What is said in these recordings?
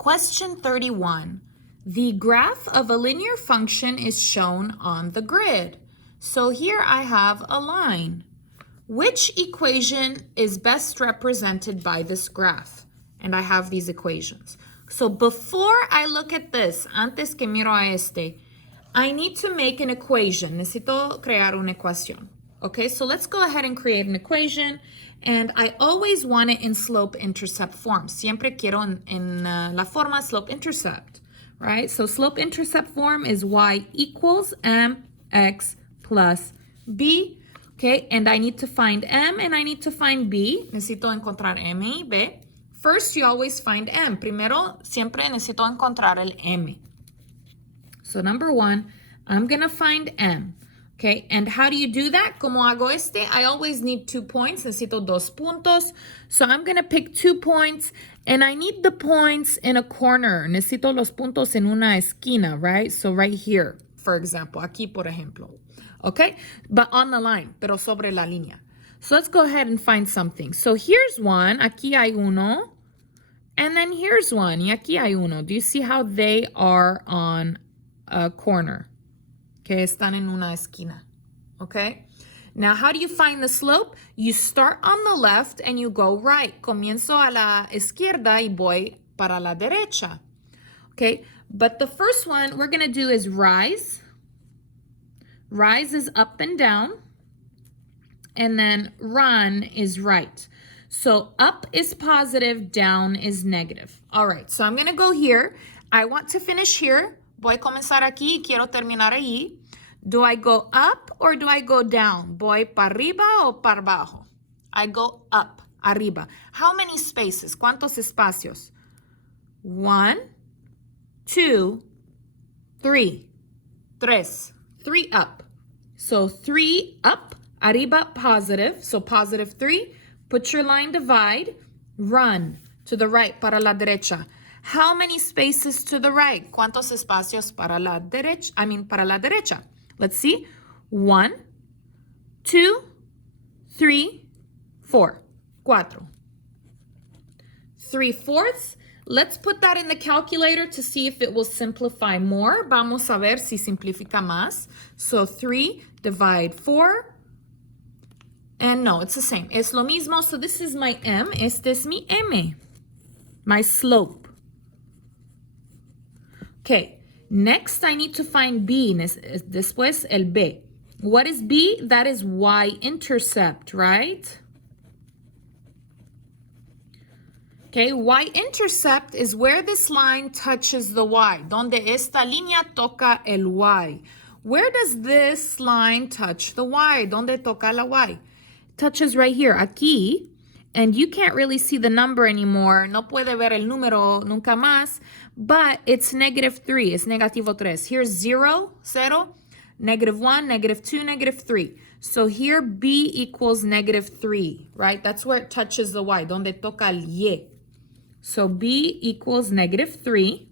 Question 31. The graph of a linear function is shown on the grid. So here I have a line. Which equation is best represented by this graph? And I have these equations. So before I look at this, antes que miro a este, I need to make an equation. Necesito crear una ecuación. Okay, so let's go ahead and create an equation. And I always want it in slope-intercept form. Siempre quiero en la forma slope-intercept, right? So slope-intercept form is y equals mx plus b. Okay, and I need to find m and I need to find b. Necesito encontrar m y b. First, you always find m. Primero, siempre necesito encontrar el m. So number one, I'm going to find m. Okay, and how do you do that? Como hago este? I always need 2 points. Necesito dos puntos. So I'm going to pick 2 points, and I need the points in a corner. Necesito los puntos en una esquina, right? So right here, for example. Aquí, por ejemplo. Okay, but on the line, pero sobre la línea. So let's go ahead and find something. So here's one. Aquí hay uno. And then here's one. Y aquí hay uno. Do you see how they are on a corner? Okay, están en una esquina, okay? Now, how do you find the slope? You start on the left and you go right. Comienzo a la izquierda y voy para la derecha, okay? But the first one we're gonna do is rise. Rise is up and down, and then run is right. So up is positive, down is negative. All right, so I'm gonna go here. I want to finish here. Voy a comenzar aquí y quiero terminar allí. Do I go up or do I go down? Voy para arriba o para abajo? I go up, arriba. How many spaces? ¿Cuántos espacios? 1, 2, 3. 3 up. So 3 up, arriba, positive. So positive 3. Put your line divide. Run to the right, para la derecha. How many spaces to the right? ¿Cuántos espacios para la derecha? Para la derecha. Let's see. 1, 2, 3, 4. 4. 3/4. Let's put that in the calculator to see if it will simplify more. Vamos a ver si simplifica más. So 3 divide 4. And no, it's the same. Es lo mismo. So this is my m. Este es mi m. My slope. Okay. Next, I need to find b. Después, el b. What is b? That is y-intercept, right? Okay, y-intercept is where this line touches the y. Donde esta línea toca el y. Where does this line touch the y? Donde toca la y? Touches right here, aquí. And you can't really see the number anymore. No puede ver el número nunca más. But it's -3. It's negativo 3. Here's 0, 0, -1, -2, -3. So here b equals -3, right? That's where it touches the y, donde toca el y. So b equals -3.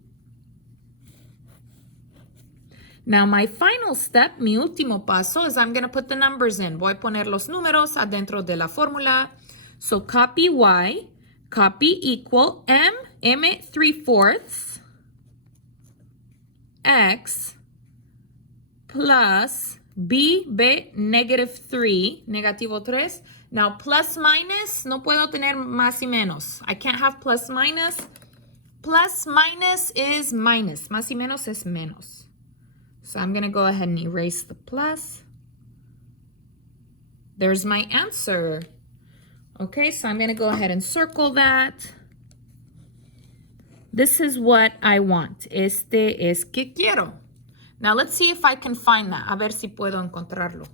Now my final step, mi último paso, is I'm going to put the numbers in. Voy a poner los números adentro de la fórmula. So copy y, copy equal m 3/4, x plus b -3, negativo 3. Now plus minus, no puedo tener más y menos. I can't have plus minus. Plus minus is minus. Más y menos es menos. So I'm going to go ahead and erase the plus. There's my answer. Okay, so I'm going to go ahead and circle that. This is what I want. Este es que quiero. Now let's see if I can find that. A ver si puedo encontrarlo.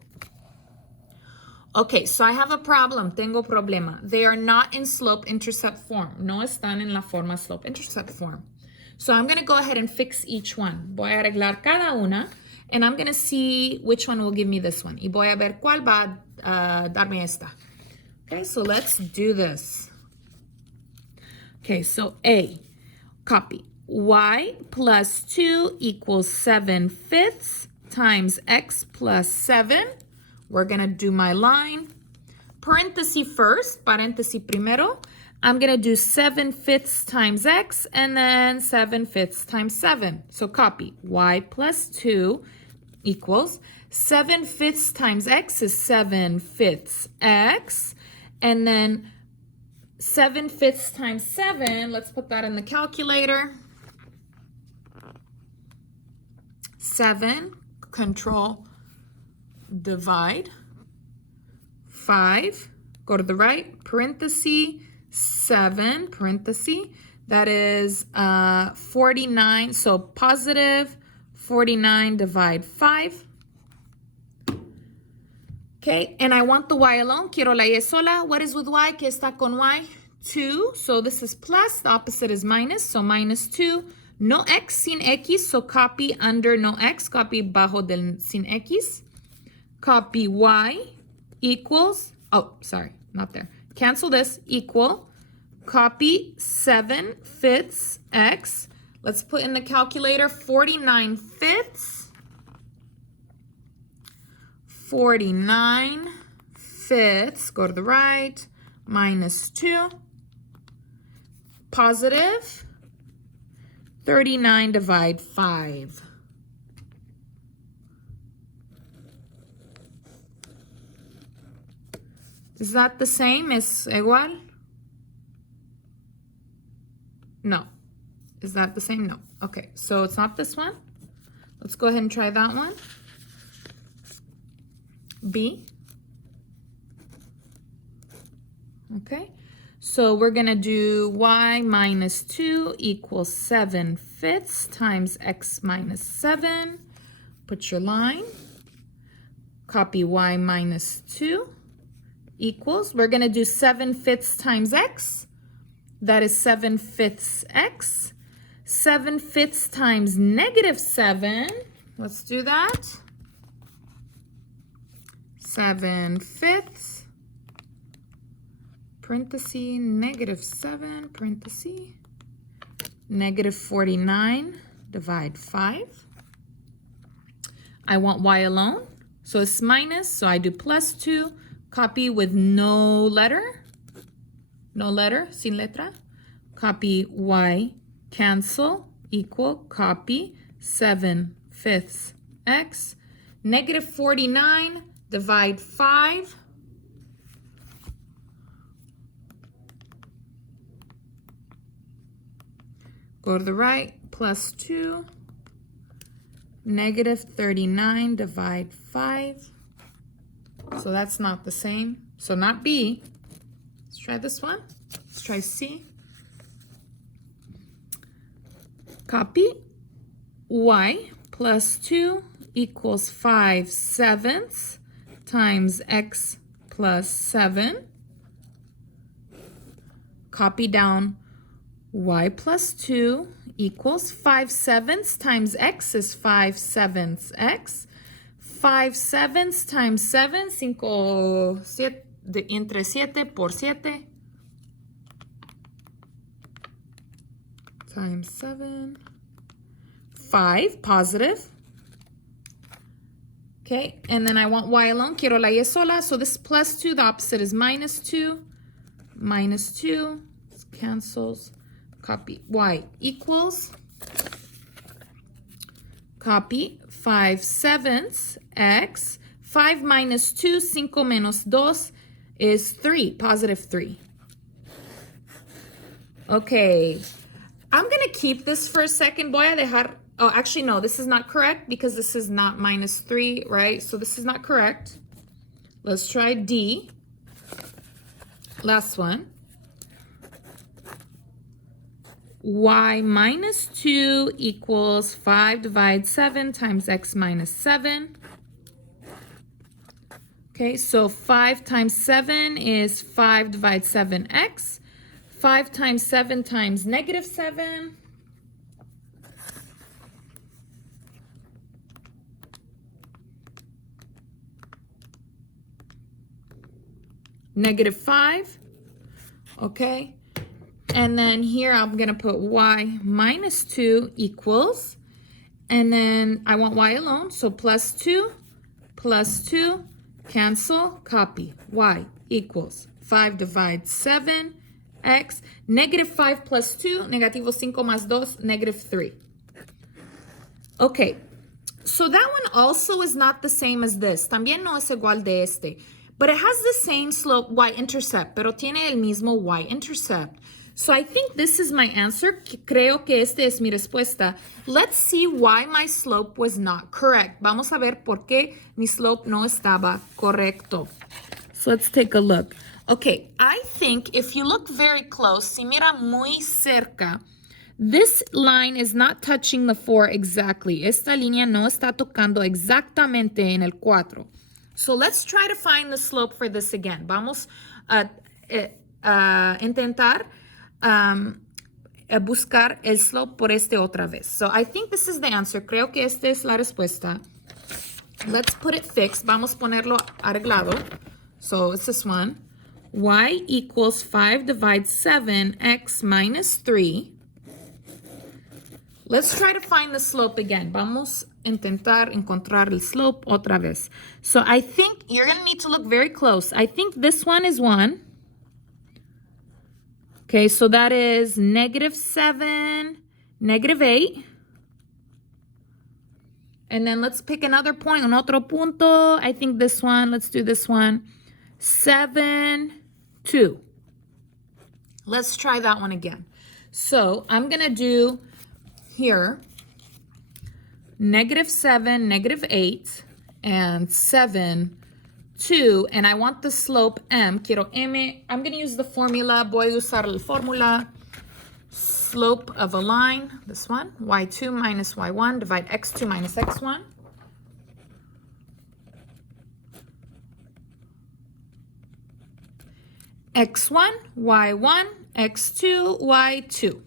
Okay, so I have a problem. Tengo problema. They are not in slope-intercept form. No están en la forma slope-intercept form. So I'm going to go ahead and fix each one. Voy a arreglar cada una. And I'm going to see which one will give me this one. Y voy a ver cuál va a darme esta. Okay, so let's do this. Okay, so A, copy. Y plus 2 equals 7/5 times x plus 7. We're going to do my line. Parenthesis first, paréntesis primero. I'm going to do 7/5 times x and then 7/5 times 7. So copy y plus 2 equals 7/5 times x is 7/5 x. And then 7/5 times 7, let's put that in the calculator. 7, control, divide. 5, go to the right, parenthesis, 7, parenthesis. That is 49, so positive 49 divide 5. Okay, and I want the y alone. Quiero la y sola. What is with y? ¿Qué está con y? 2. So this is plus. The opposite is minus. So minus 2. No x sin x. So copy under no x. Copy bajo del sin x. Copy y equals. Oh, sorry, not there. Cancel this. Equal. Copy 7/5 x. Let's put in the calculator 49/5. 49/5, go to the right, minus 2, positive 39 divide 5. Is that the same? ¿Es igual? No. Is that the same? No. Okay, so it's not this one. Let's go ahead and try that one. B. Okay, so we're going to do y minus 2 equals 7/5 times x minus 7. Put your line. Copy y minus 2 equals, we're going to do 7/5 times x. That is 7/5 x. 7/5 times negative 7. Let's do that. 7/5, parenthesis, negative 7, parenthesis, negative 49, divide 5. I want y alone, so it's minus, so I do plus 2, copy with no letter, sin letra, copy y, cancel, equal, copy, 7/5 x, negative 49, divide 5. Go to the right, plus 2. Negative 39 divide 5. So that's not the same. So not B. Let's try this one. Let's try C. Copy. Y plus 2 equals 5/7 times x plus 7. Copy down. Y plus 2 equals 5/7 times x is 5/7 x. 5/7 times 7, 5, 7, entre 7 por 7. Times 7. 5, positive. Okay, and then I want y alone. Quiero la y sola. So this is plus 2. The opposite is minus 2. Minus 2. This cancels. Copy y equals. Copy 5/7 x. 5 minus 2, 5 menos 2 is 3, positive 3. Okay, I'm going to keep this for a second. Voy a dejar. Oh, actually, no, this is not correct because this is not minus 3, right? So this is not correct. Let's try D. Last one. Y minus 2 equals 5 divide 7 times x minus 7. Okay, so 5 times 7 is 5 divide 7x. 5 times 7 times negative 7. Negative 5. Okay. And then here I'm going to put y minus 2 equals, and then I want y alone, so plus 2, cancel, copy, y equals 5 divide 7, x. Negative 5 plus 2, negativo 5 más 2, negative 3. Okay, so that one also is not the same as this. También no es igual de este. But it has the same slope, y-intercept, pero tiene el mismo y-intercept. So I think this is my answer. Creo que esta es mi respuesta. Let's see why my slope was not correct. Vamos a ver por qué mi slope no estaba correcto. So let's take a look. Okay, I think if you look very close, si mira muy cerca, this line is not touching the 4 exactly. Esta línea no está tocando exactamente en el 4. So let's try to find the slope for this again. Vamos a intentar buscar el slope por este otra vez. So I think this is the answer. Creo que esta es la respuesta. Let's put it fixed. Vamos a ponerlo arreglado. So it's this one. Y equals 5 divides 7, x minus 3. Let's try to find the slope again. Vamos a intentar encontrar el slope otra vez. So I think you're going to need to look very close. I think this one is 1. Okay, so that is negative 7, negative 8. And then let's pick another point, un otro punto. I think this one, let's do this one. 7, 2. Let's try that one again. So I'm going to do here negative 7, negative 8, and 7, 2, and I want the slope m. Quiero m. I'm going to use the formula. Voy a usar la formula. Slope of a line, this one, y2 minus y1, divide x2 minus x1. x1, y1, x2, y2.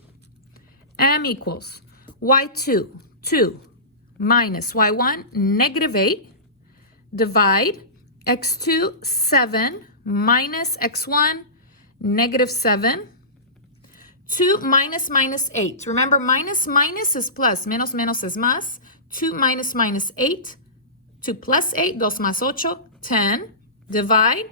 M equals y2, 2, minus y1, negative 8, divide x2, 7, minus x1, negative 7, 2 minus minus 8. Remember, minus minus is plus, menos menos es más. 2 minus minus 8, 2 plus 8, 2 más 8, 10, divide.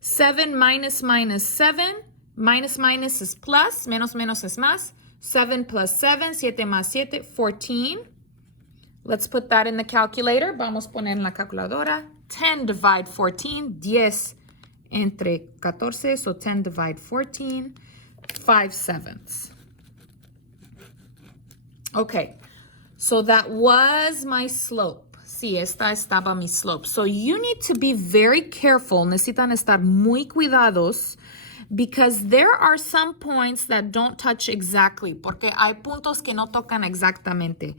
7 minus minus 7, minus minus is plus, menos menos es más. 7 plus 7, 7 más 7, 14. Let's put that in the calculator. Vamos a poner en la calculadora. 10 divide 14, 10 entre 14, so 10 divide 14, 5/7. Okay, so that was my slope. Sí, esta estaba mi slope. So you need to be very careful. Necesitan estar muy cuidados because there are some points that don't touch exactly. Porque hay puntos que no tocan exactamente.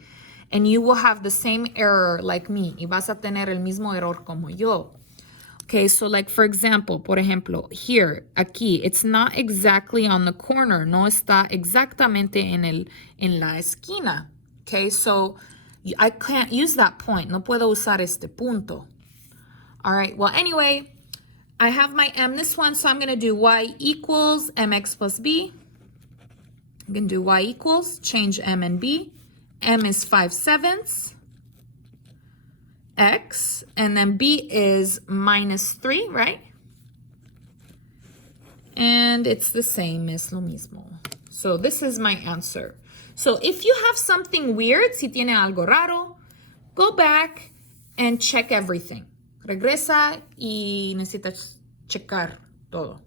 And you will have the same error like me. Y vas a tener el mismo error como yo. Okay, so like for example, por ejemplo, here, aquí, it's not exactly on the corner. No está exactamente en la esquina. Okay, so I can't use that point. No puedo usar este punto. All right, well, anyway, I have my m this one, so I'm going to do y equals mx plus b. I'm going to do y equals, change m and b. M is 5/7 x, and then b is minus 3, right? And it's the same, es lo mismo. So this is my answer. So if you have something weird, si tiene algo raro, go back and check everything. Regresa y necesitas checar todo.